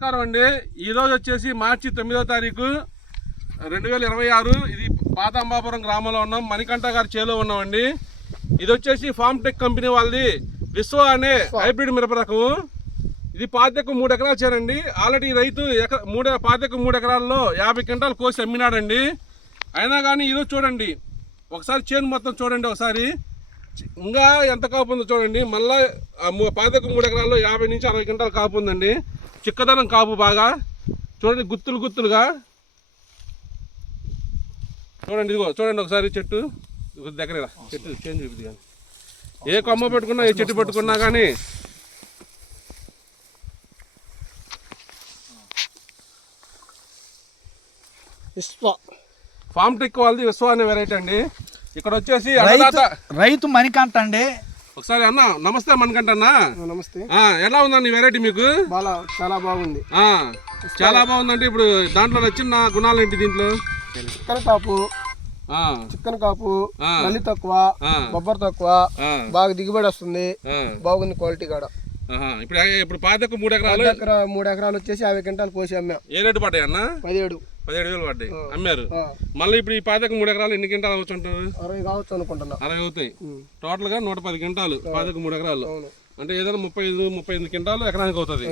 నమస్కారం అండి. ఈరోజు వచ్చేసి మార్చి 9వ తారీఖు 2026. ఇది పాతాంబాపురం గ్రామంలో ఉన్నాం. మణికంఠ గారి చేలో ఉన్నామండి. ఇది వచ్చేసి ఫార్మ్ టెక్ కంపెనీ వాళ్ళది విశ్వ అనే హైబ్రిడ్ మిరప రకము. ఇది పాతకు 3 ఎకరాలు చేరండి. ఆల్రెడీ రైతు పాతకు 3 ఎకరాల్లో 50 క్వింటాలు కోసి అమ్మినాడండి. అయినా కానీ ఈరోజు చూడండి, ఒకసారి చేను మొత్తం చూడండి. ఒకసారి ఇంకా ఎంత కాపు ఉందో చూడండి. మళ్ళీ పాతకు 3 ఎకరాల్లో 50 నుంచి 60 క్వింటాలు కాపు ఉందండి. చిక్కదనం కాపు బాగా చూడండి, గుత్తులుగా చూడండి. ఇదిగో చూడండి ఒకసారి చెట్టు దగ్గర చెట్టు చేంజ్ చూపిది. కానీ ఏ కొమ్మ పెట్టుకున్నా, ఏ చెట్టు పెట్టుకున్నా కానీ ఫార్మ్ టెక్ వాళ్ళది విశ్వ అనే వెరైటీ అండి. ఇక్కడ వచ్చేసి రైతు మణికంఠ అండి. ఒకసారి అన్న నమస్తే మణికంఠ అన్న. నమస్తే. ఎలా ఉందండి వెరైటీ మీకు? చాలా బాగుంది. చాలా బాగుందంటే ఇప్పుడు దాంట్లో నచ్చిన గుణాలు ఏంటి దీంట్లో? చికెన్ కాపు నల్లి తక్కువ, బొబ్బర్ తక్కువ, బాగా దిగుబడి వస్తుంది, బాగుంది క్వాలిటీ కాడ. ఇప్పుడు పాతకు 3 ఎకరాలు 3 ఎకరాలు వచ్చేసి 50 క్వింటాలు కోసి అమ్మా. ఏ రేటు పడ్డాయి అన్న? 17,000 పడ్డాయి, అమ్మారు. మళ్ళీ ఇప్పుడు ఈ పాతకు 3 ఎకరాలు ఎన్ని క్వింటాలు అవచ్చు అంటారు? 60 కావచ్చు అనుకుంటున్నా. 60 అవుతాయి. టోటల్ గా 110 క్వింటాలు పాతకు 3 ఎకరాలు అంటే ఏదైనా 35 క్వింటాలు ఎకరానికి అవుతుంది.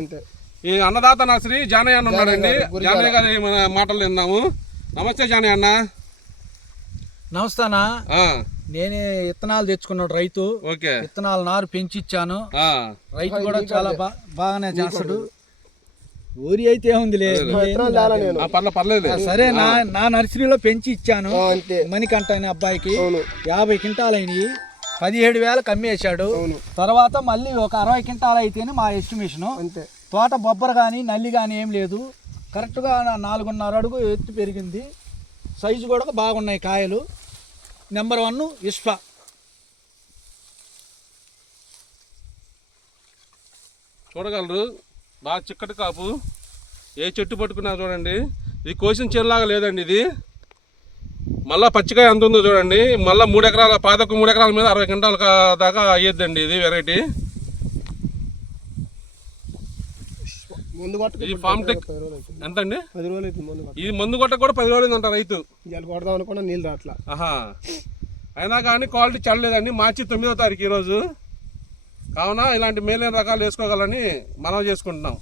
ఈ అన్నదాత నర్సరీ జానయ్య అన్న ఉన్నాడండి. జానయ్య గారి మాటలు విన్నాము. నమస్తే జానయ్య అన్న. నమస్తేనా. నేనే విత్తనాలు తెచ్చుకున్నాడు రైతు. విత్తనాలు నారు పెంచి ఇచ్చాను. రైతు కూడా చాలా బాగానే చేస్తాడు. ఊరి అయితే ఏముందిలే, సరే నా నర్సరీలో పెంచి ఇచ్చాను. మణికంఠ అనే అబ్బాయికి 50 క్వింటాలు అయినాయి. 17,000 అమ్మేశాడు. తర్వాత మళ్ళీ ఒక 60 క్వింటాలు అయితేనే మా ఎస్టిమేషన్. తోట బొబ్బర కానీ నల్లి కానీ ఏం లేదు. కరెక్ట్గా 4.5 అడుగు ఎత్తు పెరిగింది. సైజు కూడా బాగున్నాయి కాయలు. నెంబర్ 1 విశ్వ. చూడగలరు, బాగా చిక్కటి కాపు. ఏ చెట్టు పట్టుకున్నా చూడండి. ఇది కోసిన చేనులాగా లేదండి. ఇది మళ్ళీ పచ్చికాయ ఎంత ఉందో చూడండి. మళ్ళీ 3 ఎకరాల పాతకు 3 ఎకరాల మీద 60 క్వింటాల దాకా అయ్యేద్దండి ఇది వెరైటీ. ఇది ఫార్మ్ టెక్ ఎంత అండి? 10 రోజులు. ఇది మందు కొట్ట కూడా 10 రోజులు అంట రైతు. కొడదాం అనుకున్నా నీళ్ళు రాట్లా. అయినా కానీ క్వాలిటీ చల్లలేదండి. మార్చి 9వ తారీఖు ఈరోజు. కావున ఇలాంటి మేలైన రకాలు వేసుకోగలని మనం చేసుకుంటున్నాం.